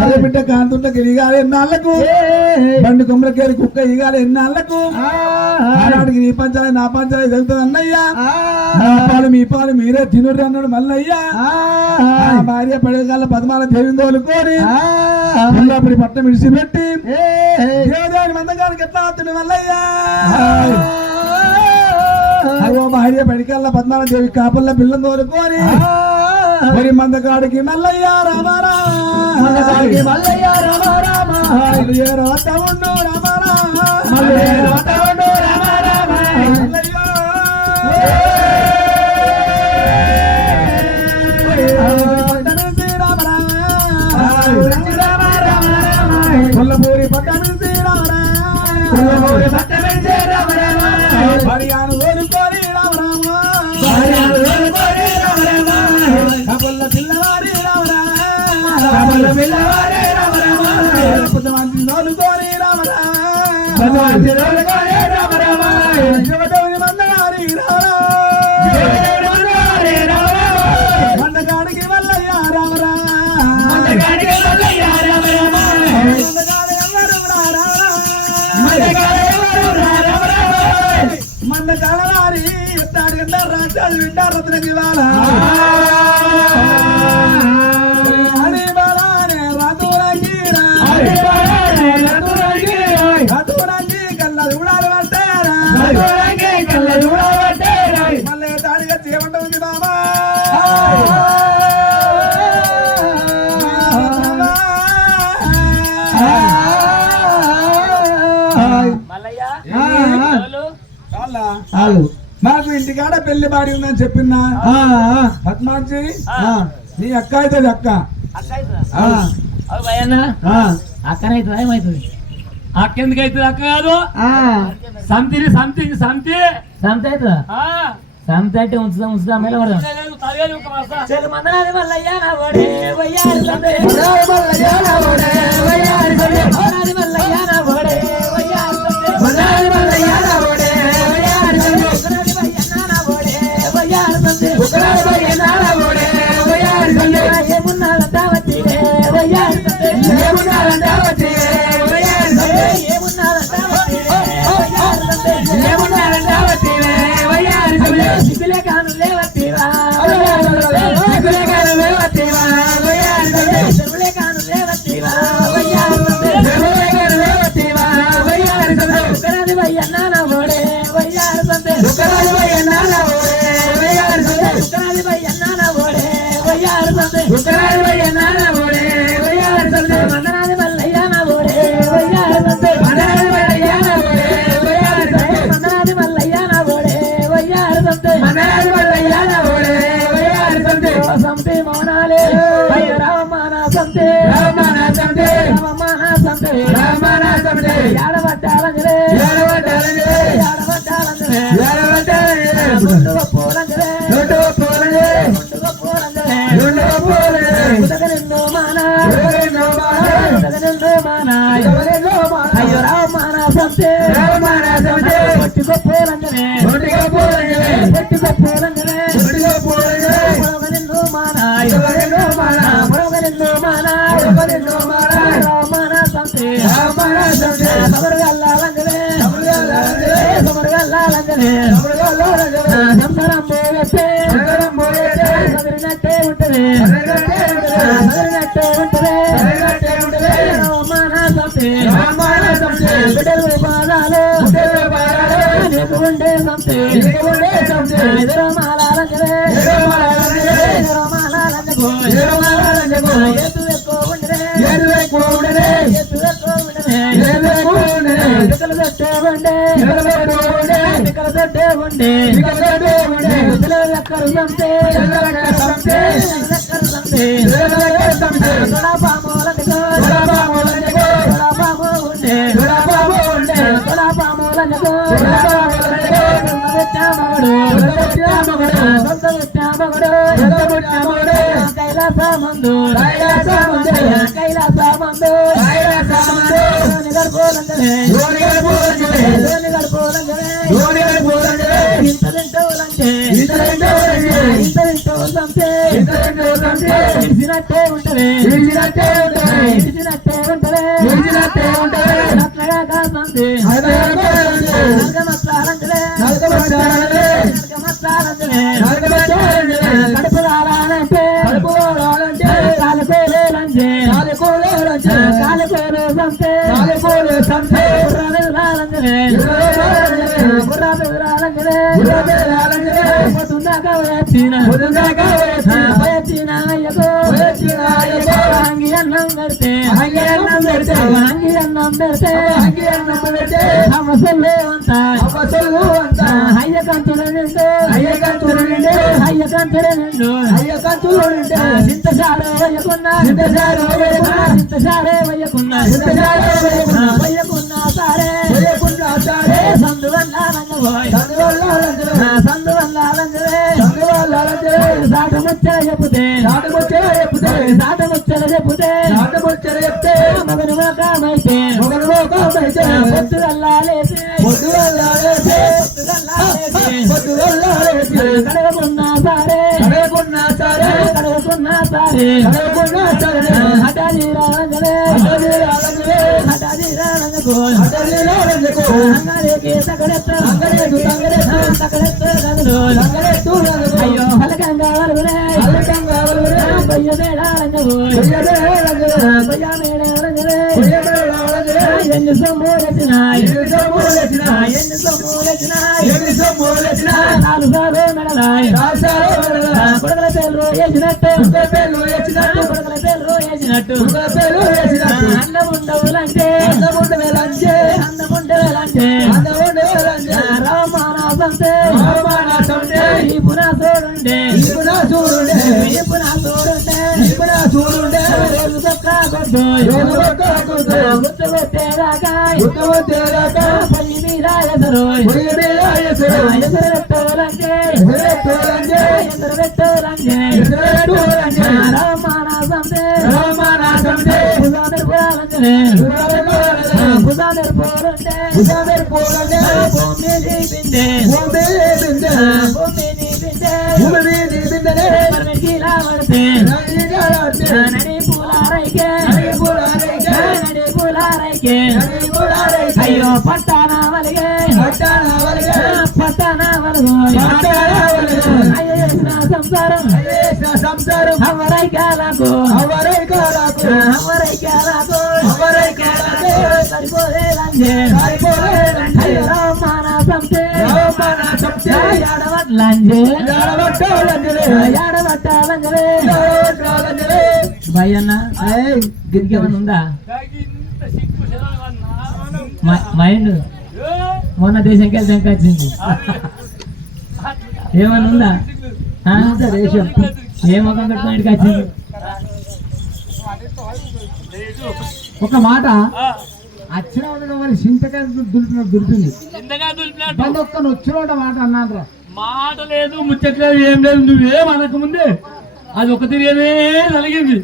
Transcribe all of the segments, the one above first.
కర్ర బిడ్డ కాంతుంటే గిరిగాలి ఎన్నాళ్ళకు? బండి కొమ్మరకేరి కుక్క ఇగాలి ఎన్నాళ్ళకు? ఆనాడికి నీ పంచాయతీ నా పంచాయతీ జరుగుతుంది అన్నయ్యా. నా పాలు మీ పాలు మీరే తినుర్రి అన్నాడు మల్లయ్య. భార్య పడగల పదమాల దేవిని తోలుకొని పుల్లపురి పట్టం ఇడిచి పెట్టి దేవదేవుని మందగానికి ఎట్లా అవుతుంది మల్లయ్య? అగో భార్య పడికల్ల పద్మాల దేవి కాపల్ల పిల్లని తోలుకొని మరి మందగాడికి మల్లయ్య రామారా మల్లయ్య రామ రామ ఏ రోత ఉండు రామారా మల్లయ్య రోత ఉండు రామ రామ. రామ మంద కాలవారి ఎత్తాడు కింద రాజ్యాలు వింటారు రత్నకి వాళ్ళ మళ్ళీ తాడిగా చేయమంటుంది బాబా. నాకు ఇంటికాడ పెళ్ళి బాడి ఉందని చెప్పినా పద్మాజీ నీ అక్క అవుతుంది. అక్క అక్క అవుతుందా? భయన్న ఆ, అక్కనైతుందా ఏమవుతుంది అక్క ఎందుకు అవుతుంది అక్క కాదు ఆ. సంతిని సంతి సంతి సంతి అవుతుందా సంతి అంటే ఉంచుదాం ఉంచుదాం ಮೇಲೆ పడదాం చెల్లి మందనాది మల్లయ్య నా ఓడే వయ్యారి సందే. రాయి మల్లయ్య నా ఓడే, వయ్యారి సందే. మందనాది మల్లయ్య నా ఓడే వయ్యారి సందే. వయ్యారి సందే. మన్నారి మల్లయ్య నా ఓడే, వయ్యారి సందే. ఓ సంతే మౌనాలే అయ్య రామమాన సంతే రామన సందే, రామమాన సంతే రామన సందే. ఏడబడ్డాలంజలే ఏడవటాలంజలే, ఏడబడ్డాలంజలే ఏడవటాలంజలే. ముందుగ పోలంజలే నోటు పోలంజలే, ముందుగ పోలంజలే నోటు పోలంజలే. ఉదగనిన్నో మానా ఎవరెన్నో మాన, ఉదగనిన్నో మానా ఎవరెన్నో మాన. అయ్యో రామమాన సంతే రామన సందే, పట్టుకో పోలంజలే சமரகல்லாலங்களே சமரகல்லாலங்களே சமரகல்லாலங்களே పిల్లలు ఎక్కరు సంతే సంతే. కైలాసమందు కైలాసమందు. కైలాసమందు కైలాసమందు. ధోని గడుపులందరే ధోని గడుపులందరే. ధోని గడుపులందరే ధోని గడుపులందరే. ఇంత తింటోలంటే ఇంత తింటోలంటే. ఇంత తింటోలంటే ఇంత తింటోలంటే. తెలిసినట్టే ఉంటది తెలిసినట్టే ఉంటది. ఇడిచినట్టే ఉంటదే ఇడిచినట్టే చింతసారే వయ్యకున్నా చింతసారే వయ్యకున్నా. చింతసారే వయ్యకున్నా చింతసారే వయ్యకున్నా. వయ్యకున్నా సారే చేయకుండా ఆచారే. సందు వల్ల రంగబోయ్ అందువల్ల అలంకరే. సందు వల్ల రంగవే అందువల్ల అలంకరే. సాటు ముచ్చట చెప్పుతే. నాటకొచ్చే చెప్తే సాటు ముచ్చట చెప్పుతే. నాటకొచ్చే చెప్తే. మగను మోకమైతే. ఒకరు మోకమైతే. పొద్దు వల్లాలేసి పొద్దుగల లేచి, పొద్దుగల లేచి, కడగకున్నా సారే. కడగకున్నా సరే, కడగకున్నా సారే. కడగకున్నా సరే, హఠాని రాగలే అతని అలంకరే. హఠాని రాగలకు అతని అలంకరకు. అంగరేకి తగడెత్త అంగరేకు తగడెత్త. తగడెత్త రగలు. రంగరెత్తు రంగలే కొయ్యమే రంగరే. ఎన్ని ఎన్ని ఎన్ని నాలుగు సార్లు మెడలాయి పేర్లు వేసినట్టు పేర్లు వేసినట్టు. పేర్లు వేసినట్టు పేర్లు వేసినట్టు. అన్నముండవులంటే అన్నముండవులంటే పునాసోడుండే ఇప్పుడు చూడుండే. ఈ పునాసోడుండే ఇప్పుడు చూడుండే. రోజు చొక్క కొట్టు రోజు ఒక్క కొట్టు. గుర్తు కొట్టేదాకా ఉత్తమతేరాక. పల్లి మీద ఎసరు పొయ్యి మీద ఎసురు. ఎసరు పెట్టోలంటే ఎసురెట్టులంటే. ఎసరు పెట్టోలంటే ఎసురెట్టులంటే. రామానాసంతే అవమానాసంటే. పుజాదర్ పోలంటే ఉత్తమతేరాక. పుజాదర్ పోలంటే ఉత్తమతేరు పోలంటే. భూమి దీపిందే భూమి உமது நிமிந்தனே பரமகீலாவர்த்தே நடி புலாரைக்கே. நடி அவரை காலாகோ அவரை காலாகோ அவரை காலாகோ அவரை காலாகோ అవరైకాలకు. సరిపోలేదంటే సరిపోలేదంటే. అయ్యో రామానాసంతే అవమానాసంతే. యాడవట్లంజే జడబట్టాలంజలే. యాడవట్టాలంజలే జడబట్టాలంజలే. భయన్న ఏయ్, ఇంకేమన్నా ఉందా మై- మైండ్ మొన్న దేశంకి వెళ్తే వచ్చింది ఏమన్నా ఉందా ఆ? ఏ ముఖం వచ్చింది ఒక మాట అచ్చిన ఉండడం వల్ల చింతకాయ దులిపిన దులిపింది. ఇంతగా దులిపినట్టు దాని ఒక్క నొచ్చిన మాట అన్నాను రా మాట లేదు ముచ్చట లేదు ఏం లేదు నువ్వేం అనక ముందే అది ఒక తిరిగేనే కలిగింది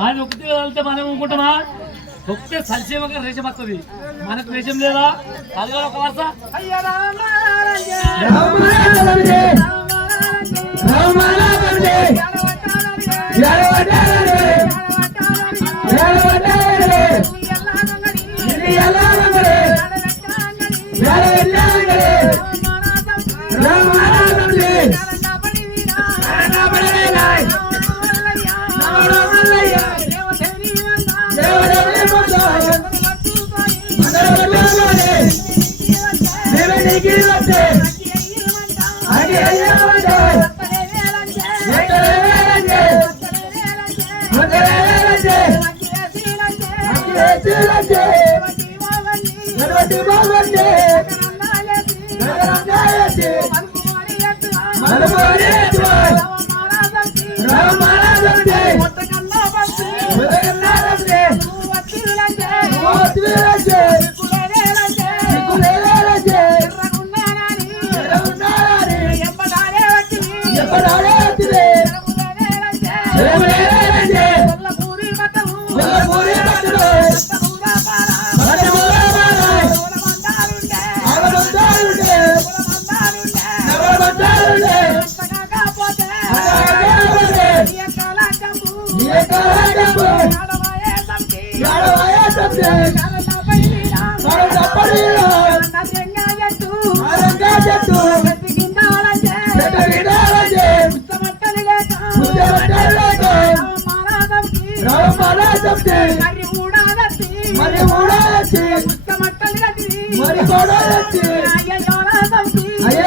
అది ఒక తిరిగి వెళ్తే మనం అనుకుంటామా ఒకే సంక్షేమంగా రేషం వస్తుంది. మనకు రేషం లేదా? అది ఒక వరుస ఏ Hallelujah! మరి ఊడాలచ్చి మరి గోడాలచ్చి అయ్యే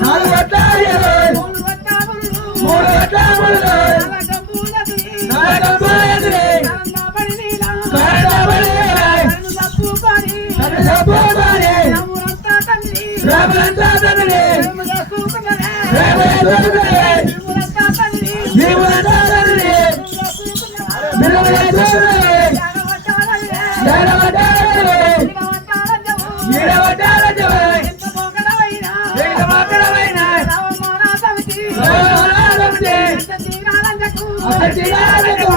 నాలుగు వట్టాయరే మూడు వట్టాములు రాబలంతా కప్పు తండ్రి అసలు చిరాలకు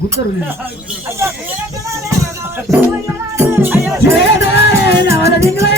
గుర్తారు నావల దింగ్లే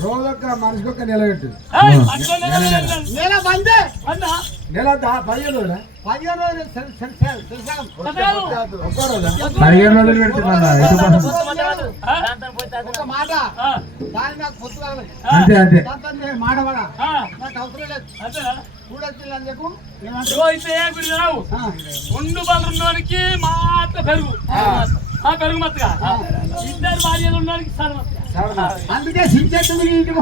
రోజొక్క మనిషికొక్క నెల పెట్టు. నెల పదిహేను రోజులా? పదిహేను రోజులు పెడుతున్నా ఒక మాట దాని నాకు పొత్తు కావాలి అంతే అంతే. మాట నాకు అవసరం లేదు. ఉండు బలరున్నోనికి మాట పెరుగు పెరుగు మత్తగా? ఇద్దరు భార్యలు మత్తగా అందుకే ఇంటి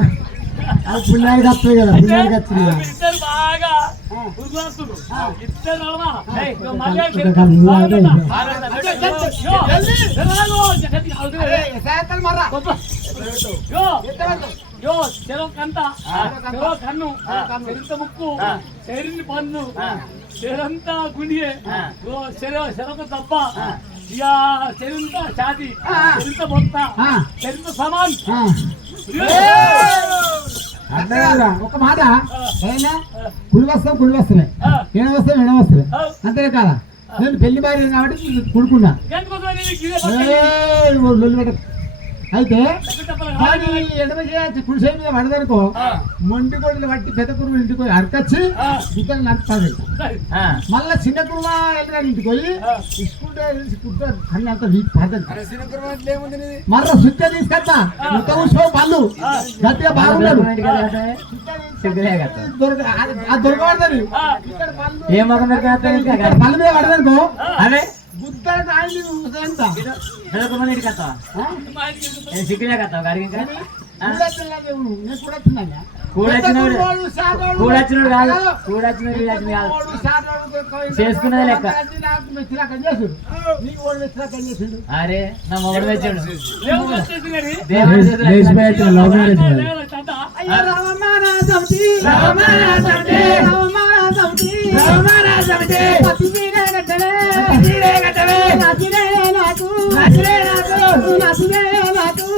పుణ్యానికి వస్తుంది కదా వస్తుంది కదా. ఇద్దరు బాగా ఉరుకులాడుతున్నారు. ఇద్దరు ఆడే. యో, చెరో కంట. చెరో కన్ను. చెరింత ముక్కు. చెరింది పన్ను. చెరంత గుండియే. చెరో చెరొక దప్ప ఇక చెరింత ఛాతి చెరింత బొత్త చెరింత సమాన్. ఆ. అర్థమైందిరా? ఒక మాట. ఏనా కుడి వస్తాం కుడి వస్తున్నాయి ఎడ వస్తాం ఎడ వస్తున్నాయి అంతే కదా? నేను పెళ్ళి భార్య కాబట్టి కుడుకున్నా. అయితే చెప్పాలి కానీ ఎడమ చేయొచ్చు కుడి సైడ్ మీద పడదనుకో మొండి కొడులు పట్టి పెద్ద కురువు ఇంటికి పోయి అరకచ్చి బిడ్డలు నడుపుతాడు మళ్ళా చిన్న కురువ వెళ్ళడానికి ఇంటికి పోయి ఇసుకుంటే ఇసుకుంటే అన్ని అంత వీక్ నీది? మర్ర సుత్త తీసుకొస్తా ముత్త ఊసుకో పళ్ళు. గట్టిగా బాగున్నాడు. దొరకబడతాడు. పళ్ళు మీద పడదనుకో. అదే గుద్దలకు ఆయన ఎంత చదువుకోమని ఇంటికి వస్తావా ఏ సిగ్గులే కత్తావు గారికి కూడొచ్చినోడు. కూడొచ్చినోడు కాదు. కూడొచ్చినోడు కాదు. చేసుకున్నదే లెక్క. అరే నా మొగడు వచ్చాడు దేవుడు చేతులు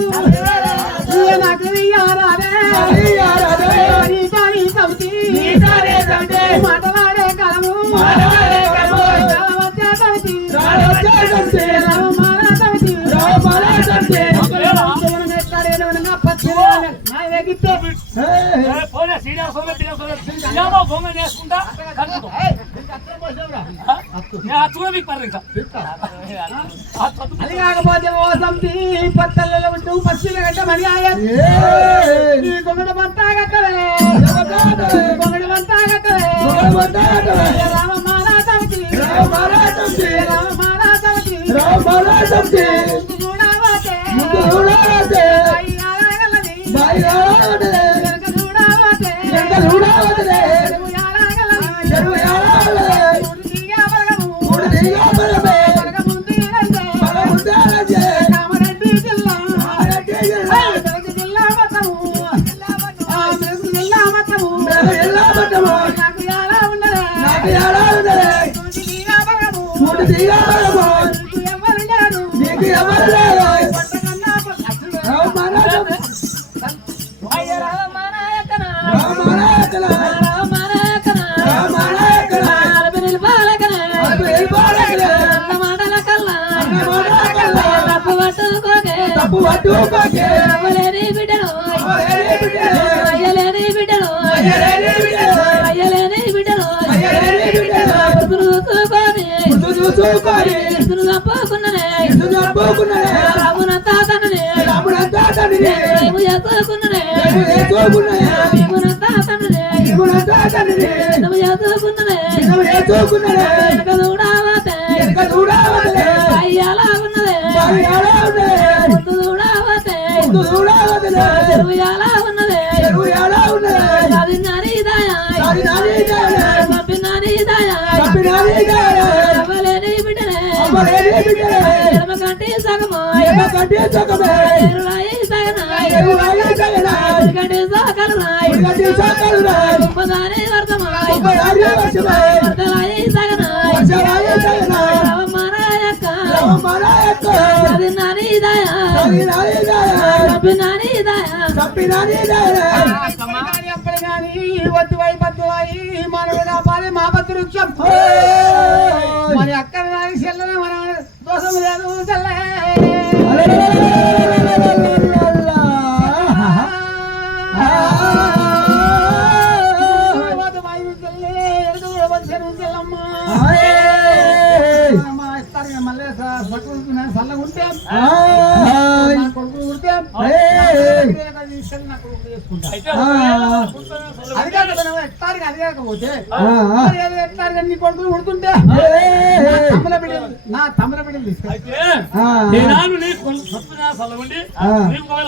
లేచిపోయాడు, లవ్ మ్యారేజ్ మరి. మాటలాడే కలము చేసుకుంటా అచ్చుకునే మీకు పర్లేదు ఇంకా అది కాకపోతే ఓ సంతి పత్తలలో ఉంటూ పచ్చిల గంట మంతా గట్టవే. గొంగడ మంతా గట్టవే. రామ మారా తమకి రామ చూడవతే అవ్వలేని బిడ్డను అయ్యలేని బిడ్డను అయ్యలేని బిడ్డను చంపుకున్ననే రామునంతా తననే ప్రేమ చేసుకున్ననే భీమునంతా తననే ప్రేమ చేసుకున్ననే వెనక చూడవతే అయ్యాలా ఉన్నదే? చెరువు ఎలా ఉన్నదే అది నాని దయా పంపినాని దయా అవ్వలేని బిడ్డనే ఎడమ కంటి సగము ఎరులాయి సగనాయి కంటి సగలనాయి కుంభదాని వర్తమాయి వర్తలాయి అది నాని దయా పంపినాని దయా మరి నీకు కొడుకు సత్తున సల్లగుండి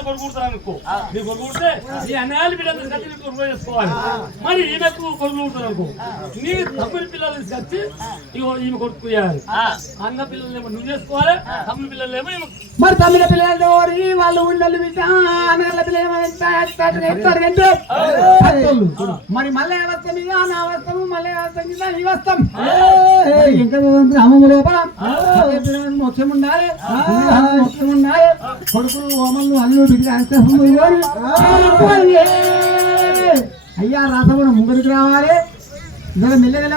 కొడుకు పుడతాను అనుకో. నీ పుడితే నీ అన్నయాలు బిడ్డలు కట్టి నీకు కొడుకు చేసుకోవాలి మరి ఈమెకు పుడతాను అనుకో. నీ తమ్ముని పిల్లలు తీసుకొచ్చి ఇగో ఈమె కొడుకు చేయాలి అన్న పిల్లలు ఏమో నువ్వు చేసుకోవాలి తమ్ముని పిల్లలు ఏమో ఈమె మరి తమ్ముల పిల్లలు ఓరి వాళ్ళు ఉండలు బిడ్డ. మరి మళ్ళీ వస్తాం ఇక నా వస్తాము మళ్ళీ వస్తాం ఇక ఈ వస్తాం. ఇంకా గ్రామం లోపల. మొత్తం ఉండాలి. మొత్తం ఉండాలి. కొడుకులు ఓమలు అల్లు బిడ్డ అయ్యా రాసగుణ ముంగడికి రావాలి. జర మెల్లగల